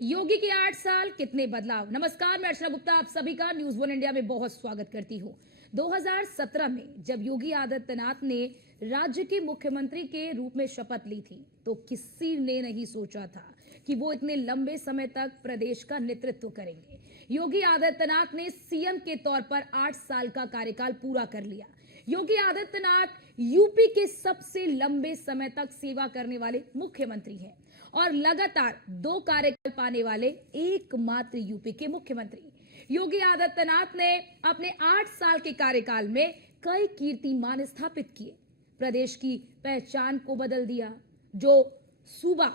योगी के 8 साल कितने बदलाव। नमस्कार, मैं अर्चना गुप्ता आप सभी का न्यूज वन इंडिया में बहुत स्वागत करती हूँ। 2017 में जब योगी आदित्यनाथ ने राज्य के मुख्यमंत्री के रूप में शपथ ली थी तो किसी ने नहीं सोचा था कि वो इतने लंबे समय तक प्रदेश का नेतृत्व करेंगे। योगी आदित्यनाथ ने सीएम के तौर पर 8 साल का कार्यकाल पूरा कर लिया। योगी आदित्यनाथ यूपी के सबसे लंबे समय तक सेवा करने वाले मुख्यमंत्री हैं और लगातार 2 कार्यकाल पाने वाले एकमात्र यूपी के मुख्यमंत्री। योगी आदित्यनाथ ने अपने 8 साल के कार्यकाल में कई कीर्तिमान स्थापित किए, प्रदेश की पहचान को बदल दिया। जो सूबा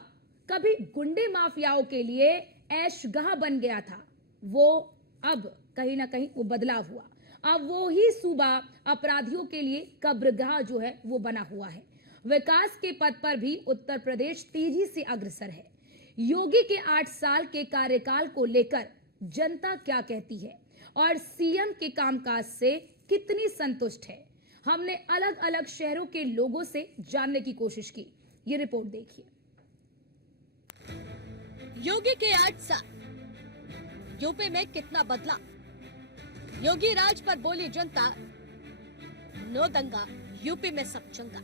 कभी गुंडे माफियाओं के लिए ऐशगाह बन गया था, वो अब कहीं ना कहीं वो बदलाव हुआ। अब वो ही सूबा अपराधियों के लिए कब्रगाह जो है वो बना हुआ है। विकास के पथ पर भी उत्तर प्रदेश तेजी से अग्रसर है। योगी के 8 साल के कार्यकाल को लेकर जनता क्या कहती है और सीएम के कामकाज से कितनी संतुष्ट है, हमने अलग अलग शहरों के लोगों से जानने की कोशिश की। ये रिपोर्ट देखिए। योगी के 8 साल यूपी में कितना बदला। योगी राज पर बोली जनता, नो दंगा, यूपी में सब चंगा।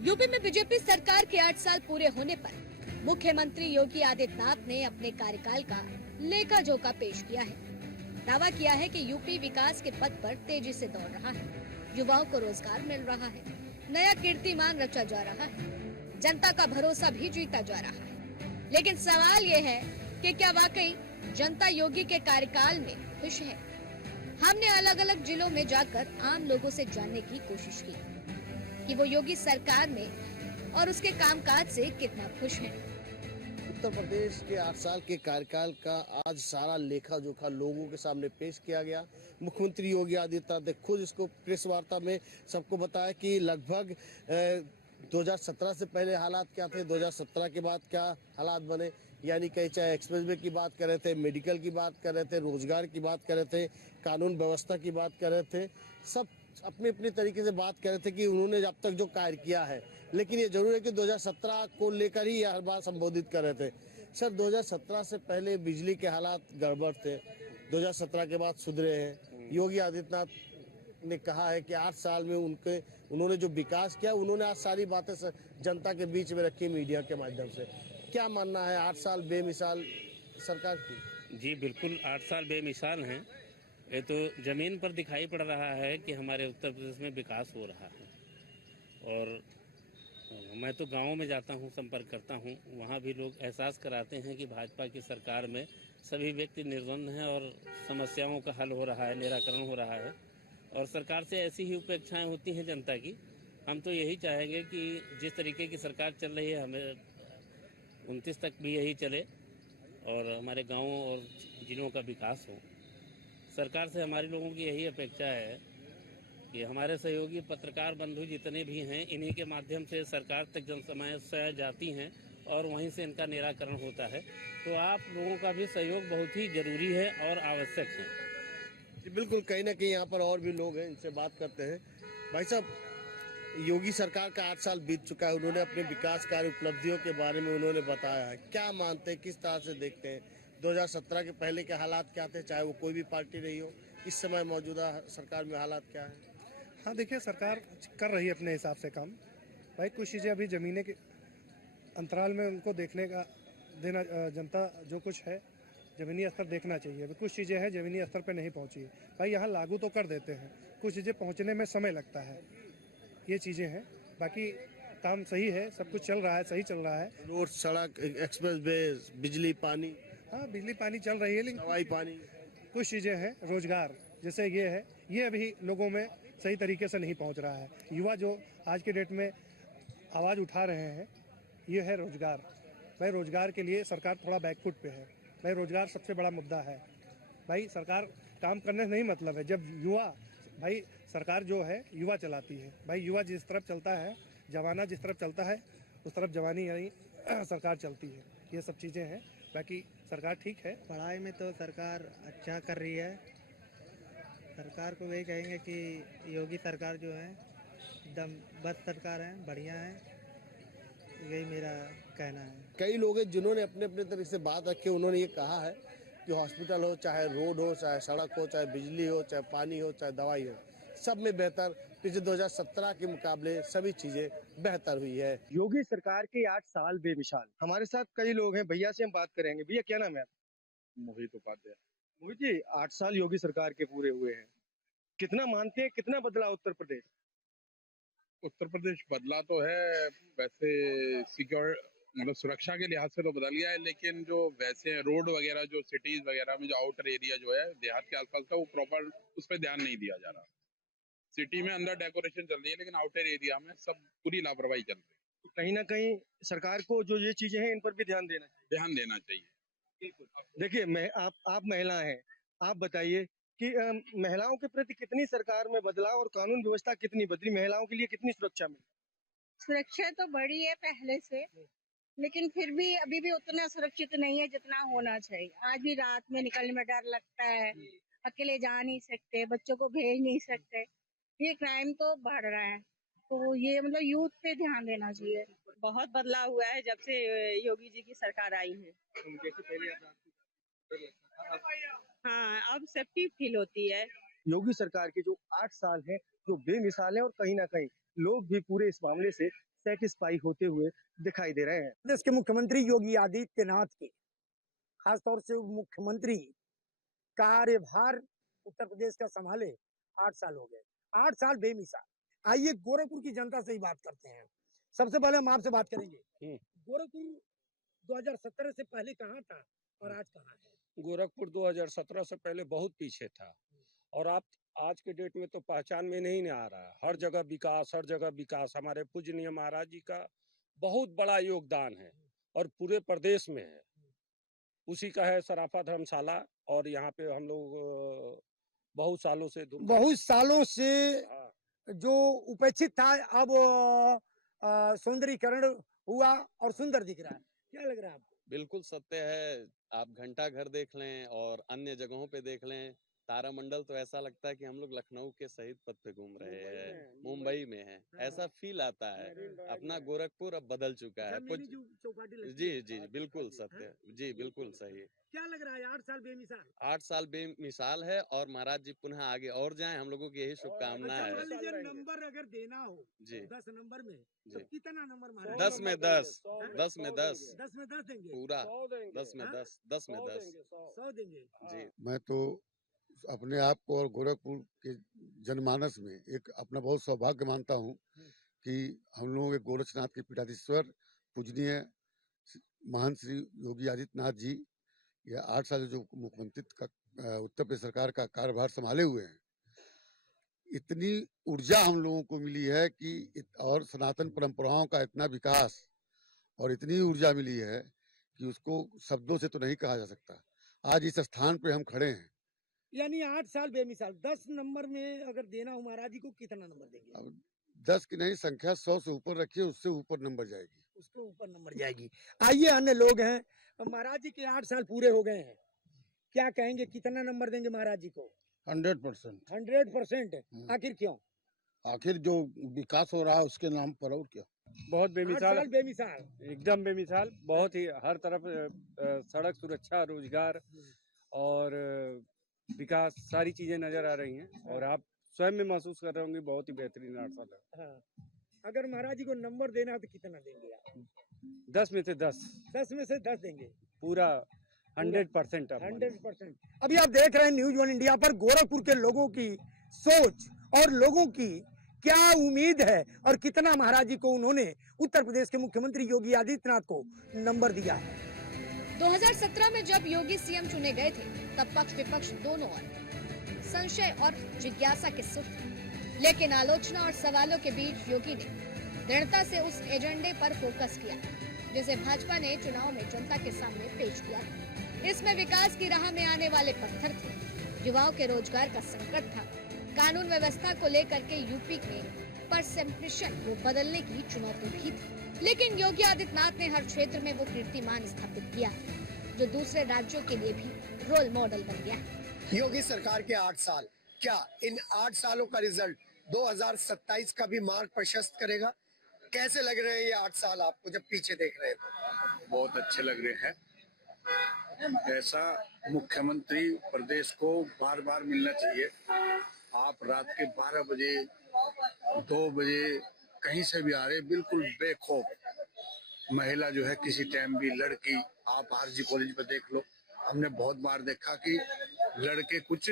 यूपी में बीजेपी सरकार के 8 साल पूरे होने पर मुख्यमंत्री योगी आदित्यनाथ ने अपने कार्यकाल का लेखा जोखा पेश किया है। दावा किया है कि यूपी विकास के पथ पर तेजी से दौड़ रहा है, युवाओं को रोजगार मिल रहा है, नया कीर्तिमान रचा जा रहा है, जनता का भरोसा भी जीता जा रहा है। लेकिन सवाल ये है कि क्या वाकई जनता योगी के कार्यकाल में खुश है? हमने अलग अलग जिलों में जाकर आम लोगों से जानने की कोशिश की कि वो योगी सरकार में और उसके कामकाज से कितना खुश हैं। उत्तर प्रदेश के 8 साल के कार्यकाल का आज सारा लेखा जोखा लोगों के सामने पेश किया गया। मुख्यमंत्री योगी आदित्यनाथ ने खुद इसको प्रेस वार्ता में सबको बताया कि लगभग 2017 से पहले हालात क्या थे, 2017 के बाद क्या हालात बने। यानी कहीं चाहे एक्सप्रेसवे की बात कर रहे थे, मेडिकल की बात कर रहे थे, रोजगार की बात कर रहे थे, कानून व्यवस्था की बात कर रहे थे, सब अपने अपने तरीके से बात कर रहे थे कि उन्होंने अब तक जो कार्य किया है। लेकिन ये जरूर है कि 2017 को लेकर ही हर बार संबोधित कर रहे थे। सर, 2017 से पहले बिजली के हालात गड़बड़ थे, 2017 के बाद सुधरे हैं। योगी आदित्यनाथ ने कहा है कि 8 साल में उन्होंने जो विकास किया, उन्होंने आज सारी बातें जनता के बीच में रखी मीडिया के माध्यम से। क्या मानना है 8 साल बेमिसाल सरकार की? जी बिल्कुल, 8 साल बेमिसाल हैं। ये तो ज़मीन पर दिखाई पड़ रहा है कि हमारे उत्तर प्रदेश में विकास हो रहा है। और मैं तो गाँव में जाता हूँ, संपर्क करता हूँ, वहाँ भी लोग एहसास कराते हैं कि भाजपा की सरकार में सभी व्यक्ति निर्द्वंद हैं और समस्याओं का हल हो रहा है, निराकरण हो रहा है। और सरकार से ऐसी ही अपेक्षाएं होती हैं जनता की। हम तो यही चाहेंगे कि जिस तरीके की सरकार चल रही है, हमें 29 तक भी यही चले और हमारे गाँवों और जिलों का विकास हो। सरकार से हमारे लोगों की यही अपेक्षा है कि हमारे सहयोगी पत्रकार बंधु जितने भी हैं, इन्हीं के माध्यम से सरकार तक जन समस्याएं जाती हैं और वहीं से इनका निराकरण होता है। तो आप लोगों का भी सहयोग बहुत ही जरूरी है और आवश्यक है। जी बिल्कुल, कहीं ना कहीं यहाँ पर और भी लोग हैं, इनसे बात करते हैं। भाई साहब, योगी सरकार का 8 साल बीत चुका है, उन्होंने अपने विकास कार्य उपलब्धियों के बारे में उन्होंने बताया है। क्या मानते हैं, किस तरह से देखते हैं 2017 के पहले के हालात क्या थे, चाहे वो कोई भी पार्टी रही हो? इस समय मौजूदा सरकार में हालात क्या है? हाँ, देखिए, सरकार कर रही है अपने हिसाब से काम। भाई कुछ चीज़ें अभी ज़मीनें के अंतराल में उनको देखने का देना, जनता जो कुछ है ज़मीनी स्तर देखना चाहिए। अभी कुछ चीज़ें हैं ज़मीनी स्तर पे नहीं पहुंची है। भाई यहाँ लागू तो कर देते हैं, कुछ चीज़ें पहुंचने में समय लगता है, ये चीज़ें हैं। बाकी काम सही है, सब कुछ चल रहा है, सही चल रहा है। रोड, सड़क, एक्सप्रेस वे, बिजली, पानी। हाँ, बिजली पानी चल रही है, लेकिन हवाई पानी, कुछ चीज़ें हैं, रोजगार जैसे ये है, ये अभी लोगों में सही तरीके से नहीं पहुंच रहा है। युवा जो आज के डेट में आवाज़ उठा रहे हैं, ये है रोजगार। भाई रोजगार के लिए सरकार थोड़ा बैकफुट पे है। भाई रोजगार सबसे बड़ा मुद्दा है। भाई सरकार काम करने से नहीं मतलब है, जब युवा, भाई सरकार जो है युवा चलाती है। भाई युवा जिस तरफ चलता है, जवाना जिस तरफ चलता है, उस तरफ जवानी यानी सरकार चलती है। ये सब चीज़ें हैं। बाकी सरकार ठीक है। पढ़ाई में तो सरकार अच्छा कर रही है। सरकार को वही कहेंगे कि योगी सरकार जो है एकदम बस सरकार है, बढ़िया है। यही मेरा कहना है। कई लोग हैं जिन्होंने अपने अपने तरीके से बात रखी, उन्होंने ये कहा है कि हॉस्पिटल हो, चाहे रोड हो, चाहे सड़क हो, चाहे बिजली हो, चाहे पानी हो, चाहे दवाई हो, सब में बेहतर पिछले 2017 के मुकाबले सभी चीजें बेहतर हुई है। योगी सरकार के 8 साल बेमिसाल। हमारे साथ कई लोग हैं, भैया से हम बात करेंगे। भैया क्या नाम है आपका? मोहित उपाध्याय। मोहित जी, 8 साल योगी सरकार के पूरे हुए हैं, कितना मानते हैं, कितना बदला उत्तर प्रदेश? उत्तर प्रदेश बदला तो है, वैसे सिक्योर मतलब सुरक्षा के लिहाज से तो बदल गया है, लेकिन जो वैसे रोड वगैरह जो सिटीज वगैरह में जो आउटर एरिया जो है देहात के आसपास का, वो प्रॉपर उस पर ध्यान नहीं दिया जा रहा। सिटी में अंदर डेकोरेशन चल रही है, लेकिन आउटर एरिया में सब पूरी लापरवाही चल रही है। कहीं ना कहीं सरकार को जो ये चीजें हैं इन पर भी ध्यान देना चाहिए। ध्यान देना चाहिए। देखिए, मैं आप महिला हैं, आप बताइए कि महिलाओं के प्रति कितनी सरकार में बदलाव और कानून व्यवस्था कितनी बदली, महिलाओं के लिए कितनी सुरक्षा मिली? सुरक्षा तो बढ़ी है पहले से, लेकिन फिर भी अभी भी उतना सुरक्षित नहीं है जितना होना चाहिए। आज भी रात में निकलने में डर लगता है, अकेले जा नहीं सकते, बच्चों को भेज नहीं सकते। ये क्राइम तो बढ़ रहा है, तो ये मतलब यूथ पे ध्यान देना चाहिए। बहुत बदलाव हुआ है जब से योगी जी की सरकार आई है। जैसे पहले हाँ, अब सेफ्टी फील होती है। योगी सरकार के जो 8 साल हैं जो बेमिसाल हैं, और कहीं ना कहीं लोग भी पूरे इस मामले से सेटिस्फाई होते हुए दिखाई दे रहे हैं। प्रदेश के मुख्यमंत्री योगी आदित्यनाथ के खासतौर से मुख्यमंत्री कार्यभार उत्तर प्रदेश का संभाले 8 साल हो गए, 8 साल बेमिसाल। आइए गोरखपुर की जनता से ही बात करते हैं। सबसे पहले हम आपसे बात करेंगे, गोरखपुर 2017 से पहले कहाँ था और आज कहाँ है? गोरखपुर 2017 से पहले बहुत पीछे था, और आप आज के डेट में तो पहचान में नहीं आ रहा है। हर जगह विकास, हर जगह विकास। हमारे पूजनीय महाराज जी का बहुत बड़ा योगदान है और पूरे प्रदेश में है। उसी का है सराफा धर्मशाला, और यहाँ पे हम लोग बहुत सालों से जो उपेक्षित था, अब सौंदर्यीकरण हुआ और सुंदर दिख रहा है। क्या लग रहा है आपको? बिल्कुल सत्य है। आप घंटा घर देख लें और अन्य जगहों पे देख लें, तारामंडल तो ऐसा लगता है कि हम लोग लखनऊ के शहीद पथ पे घूम रहे हैं, मुंबई में है, ऐसा फील आता है। अपना गोरखपुर अब बदल चुका है। जी बिल्कुल सत्य, जी बिल्कुल सही। क्या लग रहा है 8 साल बेमिसाल? 8 साल बेमिसाल है, और महाराज जी पुनः आगे और जाएं, हम लोगों की यही शुभकामना है। मान लीजिए नंबर अगर देना हो जी 10 नंबर में, तो कितना नंबर मारेंगे? 10 में 10, 10 में 10, 10 में 10 देंगे पूरा 10 में 10, 10 में 10 100 देंगे। जी। मैं तो अपने आप को और गोरखपुर के जनमानस में एक अपना बहुत सौभाग्य मानता हूँ कि हम लोगों के गोरक्षनाथ के पीठाधीश्वर पूजनीय महंत श्री योगी आदित्यनाथ जी ये 8 साल जो मुख्यमंत्री का उत्तर प्रदेश सरकार का कार्यभार संभाले हुए हैं, इतनी ऊर्जा हम लोगों को मिली है कि और सनातन परंपराओं का इतना विकास और इतनी ऊर्जा मिली है कि उसको शब्दों से तो नहीं कहा जा सकता। आज इस स्थान पे हम खड़े हैं। यानी 8 साल बेमिसाल। 10 नंबर में अगर देना हो महाराज जी को, कितना नंबर देंगे? अब 10 की नहीं, संख्या 100 से ऊपर रखिए, उससे ऊपर नंबर जाएगी। उसको ऊपर नंबर जाएगी। आइए अन्य लोग हैं। महाराज जी के 8 साल पूरे हो गए हैं, क्या कहेंगे, कितना नंबर देंगे महाराज जी को? 100%। 100%। आखिर क्यों? आखिर जो विकास हो रहा है उसके नाम पर, और क्या। बहुत बेमिसाल, बेमिसाल, एकदम बेमिसाल। बहुत ही हर तरफ सड़क सुरक्षा, रोजगार और विकास, सारी चीजें नजर आ रही हैं, और आप स्वयं में महसूस कर रहे होंगे बहुत ही बेहतरीन 8 साल है। हाँ। अगर महाराज जी को नंबर देना है तो कितना देंगे आप? 10 में से 10। 10 में से 10 देंगे। पूरा 100%। 100%। अभी आप देख रहे हैं न्यूज़ वन इंडिया पर गोरखपुर के लोगों की सोच और लोगों की क्या उम्मीद है, और कितना महाराज जी को उन्होंने उत्तर प्रदेश के मुख्यमंत्री योगी आदित्यनाथ को नंबर दिया है। 2017 में जब योगी सीएम चुने गए थे, तब पक्ष विपक्ष दोनों ओर संशय और जिज्ञासा के सुर थे। लेकिन आलोचना और सवालों के बीच योगी ने दृढ़ता से उस एजेंडे पर फोकस किया जिसे भाजपा ने चुनाव में जनता के सामने पेश किया। इसमें विकास की राह में आने वाले पत्थर थे, युवाओं के रोजगार का संकट था, कानून व्यवस्था को लेकर के यूपी में परसेप्शन को बदलने की चुनौती भी थी। लेकिन योगी आदित्यनाथ ने हर क्षेत्र में वो कीर्तिमान स्थापित किया जो दूसरे राज्यों के लिए भी रोल मॉडल बन गया। योगी सरकार के 8 साल, क्या इन 8 सालों का रिजल्ट 2027 का भी मार्ग प्रशस्त करेगा? कैसे लग रहे हैं ये 8 साल आपको जब पीछे देख रहे हैं? बहुत अच्छे लग रहे हैं। ऐसा मुख्यमंत्री प्रदेश को बार बार मिलना चाहिए। आप रात के 12 बजे 2 बजे कहीं से भी आ रहे, बिल्कुल बेखौफ महिला जो है, किसी टाइम भी लड़की, आप आरजी कॉलेज पर देख लो, हमने बहुत बार देखा कि लड़के कुछ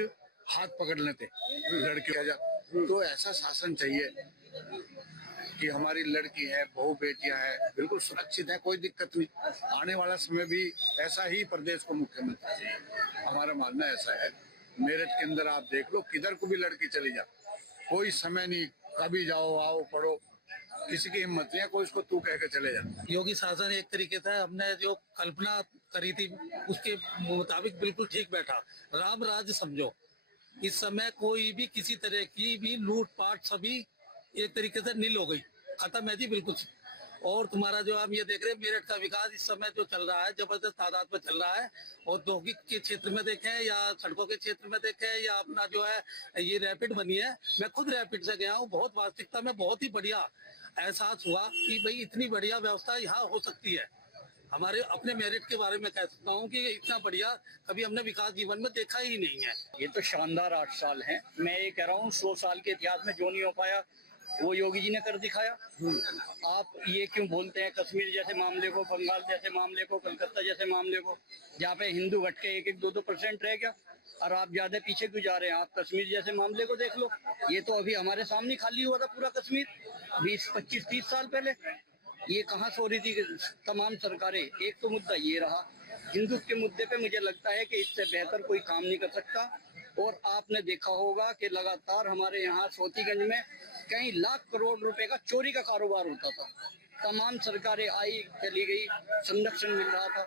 हाथ पकड़ लेते लड़के। तो ऐसा शासन चाहिए कि हमारी लड़की है, बहू बेटियां हैं, बिल्कुल सुरक्षित है, कोई दिक्कत नहीं। आने वाला समय भी ऐसा ही प्रदेश को मुख्यमंत्री चाहिए, हमारा मानना ऐसा है। मेरठ के अंदर आप देख लो, किधर को भी लड़की चली जा, कोई समय नहीं, कभी जाओ आओ पढ़ो, किसी की हिम्मत नहीं है कोई इसको तू कह के चले जाता। योगी शासन एक तरीके से हमने जो कल्पना करी थी उसके मुताबिक बिल्कुल ठीक बैठा। राम राज्य समझो, इस समय कोई भी किसी तरह की भी लूटपाट सभी एक तरीके से नील हो गई, खत्म है जी बिल्कुल। और तुम्हारा जो आप ये देख रहे हैं मेरठ का विकास इस समय जो चल रहा है जबरदस्त तादाद में चल रहा है। औद्योगिक के क्षेत्र में देखें या सड़कों के क्षेत्र में देखें या अपना जो है ये रैपिड बनी है, मैं खुद रैपिड से गया हूँ, बहुत वास्तविकता में बहुत ही बढ़िया एहसास हुआ कि भाई इतनी बढ़िया व्यवस्था यहाँ हो सकती है। हमारे अपने मेरिट के बारे में कह सकता हूँ कि इतना बढ़िया कभी हमने विकास जीवन में देखा ही नहीं है। ये तो शानदार 8 साल हैं। मैं ये कह रहा हूँ 100 साल के इतिहास में जो नहीं हो पाया वो योगी जी ने कर दिखाया। आप ये क्यों बोलते हैं कश्मीर जैसे मामले को, बंगाल जैसे मामले को, कलकत्ता जैसे मामले को, जहाँ पे हिंदू घट के 1-1, 2-2% रह गया और आप ज्यादा पीछे क्यों जा रहे हैं? आप कश्मीर जैसे मामले को देख लो, ये तो अभी हमारे सामने खाली हुआ था पूरा कश्मीर 20, 25, 30 साल पहले। ये कहाँ सो रही थी तमाम सरकारें? एक तो मुद्दा ये रहा। हिंदुत्व के मुद्दे पे मुझे लगता है कि इससे बेहतर कोई काम नहीं कर सकता। और आपने देखा होगा कि लगातार हमारे यहाँ सोतीगंज में कई लाख करोड़ रुपए का चोरी का कारोबार होता था। तमाम सरकारें आई चली गई, संरक्षण मिल रहा था।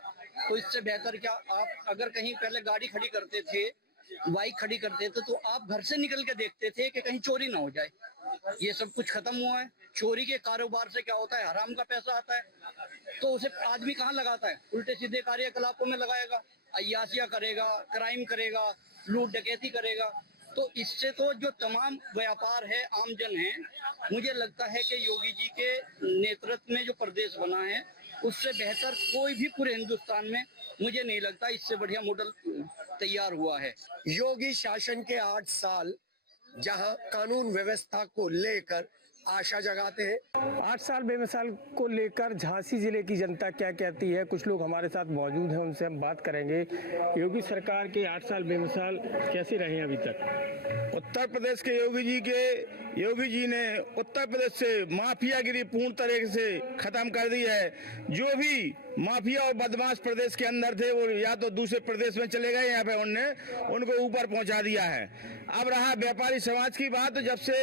तो इससे बेहतर क्या, आप अगर कहीं पहले गाड़ी खड़ी करते थे, बाइक खड़ी करते थे, तो आप घर से निकल के देखते थे कि कहीं चोरी ना हो जाए। ये सब कुछ खत्म हुआ है। चोरी के कारोबार से क्या होता है, हराम का पैसा आता है, तो उसे आदमी कहाँ लगाता है? उल्टे सीधे कार्यकलापों में लगाएगा, अय्यासियां करेगा, क्राइम करेगा, लूट डकैती करेगा। तो इससे तो जो तमाम व्यापार है, आमजन है, मुझे लगता है कि योगी जी के नेतृत्व में जो प्रदेश बना है उससे बेहतर कोई भी पूरे हिंदुस्तान में मुझे नहीं लगता इससे बढ़िया मॉडल तैयार हुआ है। योगी शासन के 8 साल जहां कानून व्यवस्था को लेकर आशा जगाते हैं। 8 साल बेमिसाल को लेकर झांसी जिले की जनता क्या कहती है, कुछ लोग हमारे साथ मौजूद हैं, उनसे हम बात करेंगे। योगी सरकार के 8 साल बेमिसाल कैसे रहे हैं अभी तक? उत्तर प्रदेश के योगी जी ने उत्तर प्रदेश से माफियागिरी पूर्ण तरीके से खत्म कर दी है। जो भी माफिया और बदमाश प्रदेश के अंदर थे वो या तो दूसरे प्रदेश में चले गए, यहाँ पे उनको ऊपर पहुंचा दिया है। अब रहा व्यापारी समाज की बात, तो जब से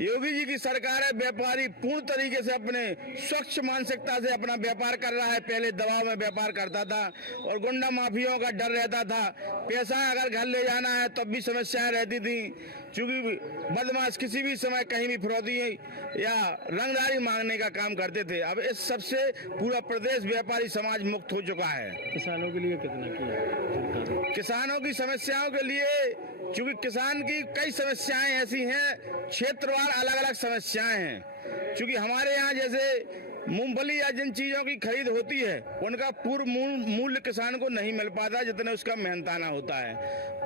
योगी जी की सरकार है, व्यापारी पूर्ण तरीके से अपने स्वच्छ मानसिकता से अपना व्यापार कर रहा है। पहले दबाव में व्यापार करता था और गुंडा माफियाओं का डर रहता था। पैसा अगर घर ले जाना है तब भी समस्याएं रहती थी, क्योंकि बदमाश किसी भी समय कहीं भी फिरौती या रंगदारी मांगने का काम करते थे। अब इस सबसे पूरा प्रदेश व्यापारी समाज मुक्त हो चुका है। किसानों के लिए कितना किया? किसानों की समस्याओं के लिए, क्योंकि किसान की कई समस्याएं ऐसी हैं, क्षेत्रवार अलग अलग समस्याएं हैं। क्योंकि हमारे यहाँ जैसे मूंगफली या जिन चीजों की खरीद होती है उनका पूर्व मूल्य किसान को नहीं मिल पाता जितना उसका मेहनताना होता है।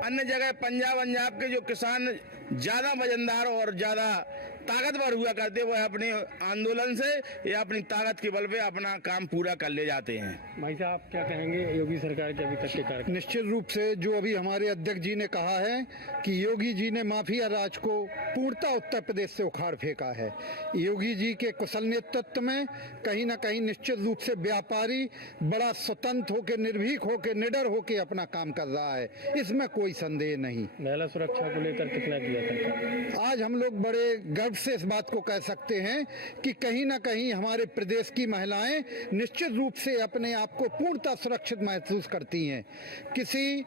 अन्य जगह पंजाब के जो किसान ज्यादा वजनदार और ज्यादा ताकतवर हुआ करते, वो अपने आंदोलन से या अपनी ताकत के बल पे अपना काम पूरा कर ले जाते हैं। भाई साहब क्या कहेंगे योगी सरकार के अभी तक के कार्य? निश्चित रूप से जो अभी हमारे अध्यक्ष जी ने कहा है कि योगी जी ने माफिया राज को पूर्णतः उत्तर प्रदेश से उखाड़ फेंका है। योगी जी के कुशल नेतृत्व में कहीं ना कहीं निश्चित रूप से व्यापारी बड़ा स्वतंत्र होकर, निर्भीक होकर, निडर होकर अपना काम कर रहा है, इसमें कोई संदेह नहीं। महिला सुरक्षा को लेकर कितना किया सरकार? आज हम लोग बड़े गर्व से इस बात को कह सकते हैं कि कहीं ना कहीं हमारे प्रदेश की महिलाएं निश्चित रूप से अपने आप को पूर्णतः सुरक्षित महसूस करती हैं। किसी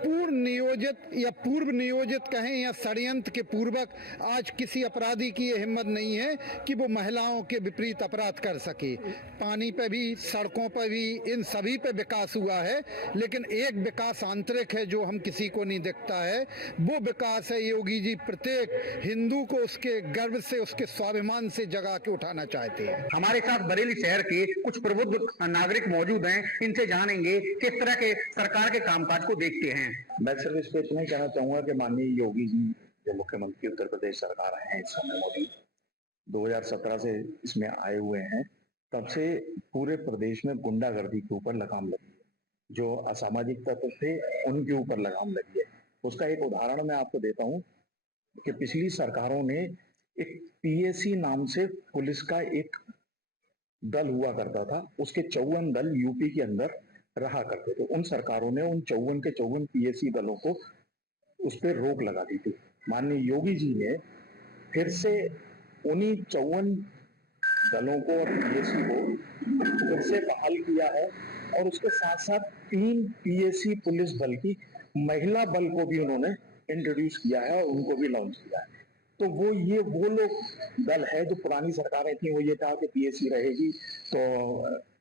पूर्ण नियोजित या पूर्व नियोजित कहें या षड्यंत्र के पूर्वक आज किसी अपराधी की ये हिम्मत नहीं है कि वो महिलाओं के विपरीत अपराध कर सके। पानी पे भी, सड़कों पर भी, इन सभी पे विकास हुआ है, लेकिन एक विकास आंतरिक है जो हम किसी को नहीं दिखता है। वो विकास है योगी जी प्रत्येक हिंदू को उसके गर्व से, उसके स्वाभिमान से जगा के उठाना चाहते हैं। हमारे साथ बरेली शहर के कुछ प्रबुद्ध नागरिक मौजूद हैं, इनसे जानेंगे किस तरह के सरकार के कामकाज को देखते हैं। मैं सिर्फ इस पे इतना ही कहना चाहूंगा कि माननीय योगी जी जो मुख्यमंत्री उत्तर प्रदेश सरकार हैं इस समय मोदी 2017 से इसमें आए हुए हैं, तब से पूरे प्रदेश में गुंडागर्दी के ऊपर लगाम लगी है। जो असामाजिक तत्व थे उनके ऊपर लगाम लगी है। उसका एक उदाहरण मैं आपको देता हूँ कि पिछली सरकारों ने एक पीएसी नाम से पुलिस का एक दल हुआ करता था, उसके 54 दल यूपी के अंदर रहा करते थे। उन सरकारों ने उन 54 के 54 पीएसी दलों को उस पर रोक लगा दी थी। माननीय योगी जी ने फिर से उन्हीं 54 दलों को और पीएसी को फिर से बहाल किया है और उसके साथ साथ 3 पीएसी पुलिस बल की महिला बल को भी उन्होंने इंट्रोड्यूस किया है और उनको भी लॉन्च किया है। तो वो लोग दल है जो पुरानी सरकारें थी, वो ये कहा कि पीएसी रहेगी तो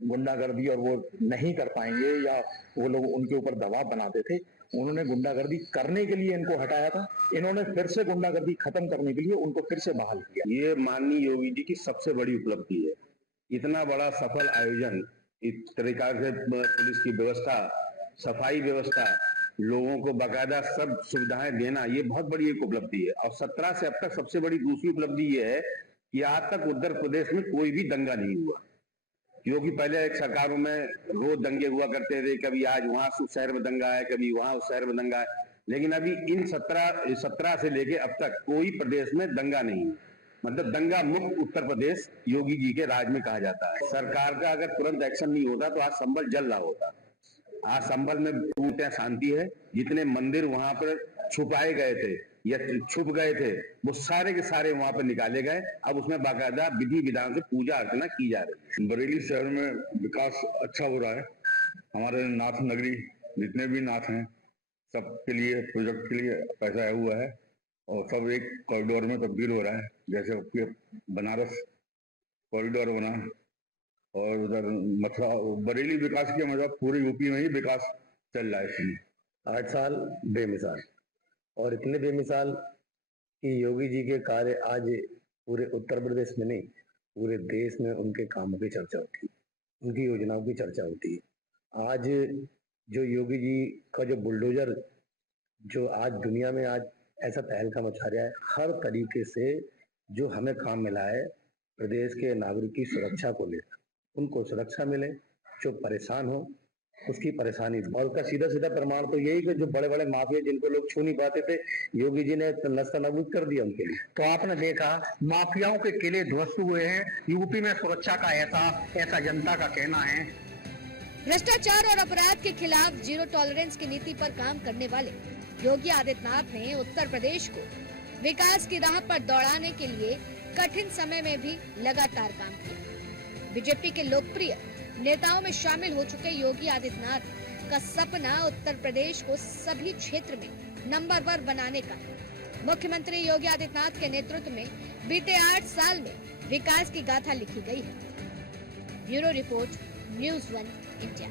गुंडागर्दी और वो नहीं कर पाएंगे या वो लोग उनके ऊपर दबाव बनाते थे। उन्होंने गुंडागर्दी करने के लिए इनको हटाया था, इन्होंने फिर से गुंडागर्दी खत्म करने के लिए उनको फिर से बहाल किया। ये माननीय योगी जी की सबसे बड़ी उपलब्धि है। इतना बड़ा सफल आयोजन, इस तरीका से पुलिस की व्यवस्था, सफाई व्यवस्था, लोगों को बाकायदा सब सुविधाएं देना, ये बहुत बड़ी एक उपलब्धि है। और 17 से अब तक सबसे बड़ी दूसरी उपलब्धि ये है कि आज तक उत्तर प्रदेश में कोई भी दंगा नहीं हुआ, क्योंकि पहले एक सरकारों में रोज दंगे हुआ करते थे, कभी आज वहां उस शहर में दंगा है, कभी वहां उस शहर में दंगा है, लेकिन अभी इन 17 से लेके अब तक कोई प्रदेश में दंगा नहीं है। मतलब दंगा मुक्त उत्तर प्रदेश योगी जी के राज में कहा जाता है। सरकार का अगर तुरंत एक्शन नहीं होता तो आज संभल जल रहा होता। आज संभल में पूर्ण शांति है। जितने मंदिर वहां पर छुपाए गए थे या छुप गए थे वो सारे के सारे वहां पर निकाले गए। अब उसमें बाकायदा विधि विधान से पूजा अर्चना की जा रही है। बरेली शहर में विकास अच्छा हो रहा है। हमारे नाथ नगरी जितने भी नाथ हैं सबके लिए प्रोजेक्ट के लिए पैसा आया हुआ है और सब एक कॉरिडोर में तब्दील हो रहा है। जैसे बनारस कॉरिडोर बना और उधर मथुरा, बरेली विकास की मतलब पूरे यूपी में ही विकास चल रहा है। इसमें 8 साल बेमिसाल और इतने बेमिसाल कि योगी जी के कार्य आज पूरे उत्तर प्रदेश में नहीं पूरे देश में उनके कामों की चर्चा होती है, उनकी योजनाओं की चर्चा होती है। आज जो योगी जी का जो बुलडोजर जो आज दुनिया में आज ऐसा तहलका मचा रहा है, हर तरीके से जो हमें काम मिला है प्रदेश के नागरिक की सुरक्षा को लेकर, उनको सुरक्षा मिले, जो परेशान हो उसकी परेशानी। और उसका सीधा सीधा प्रमाण तो यही कि जो बड़े बड़े माफिया जिनको लोग छू नहीं पाते थे, योगी जी ने नस्ता नाबूद कर दिया उनके लिए। तो आपने देखा माफियाओं के किले ध्वस्त हुए हैं। यूपी में सुरक्षा का ऐसा जनता का कहना है। भ्रष्टाचार और अपराध के खिलाफ जीरो टॉलरेंस की नीति पर काम करने वाले योगी आदित्यनाथ ने उत्तर प्रदेश को विकास की राह पर दौड़ाने के लिए कठिन समय में भी लगातार काम किया। बीजेपी के लोकप्रिय नेताओं में शामिल हो चुके योगी आदित्यनाथ का सपना उत्तर प्रदेश को सभी क्षेत्र में नंबर 1 बनाने का है। मुख्यमंत्री योगी आदित्यनाथ के नेतृत्व में बीते 8 साल में विकास की गाथा लिखी गई है। Bureau report, news 1 India.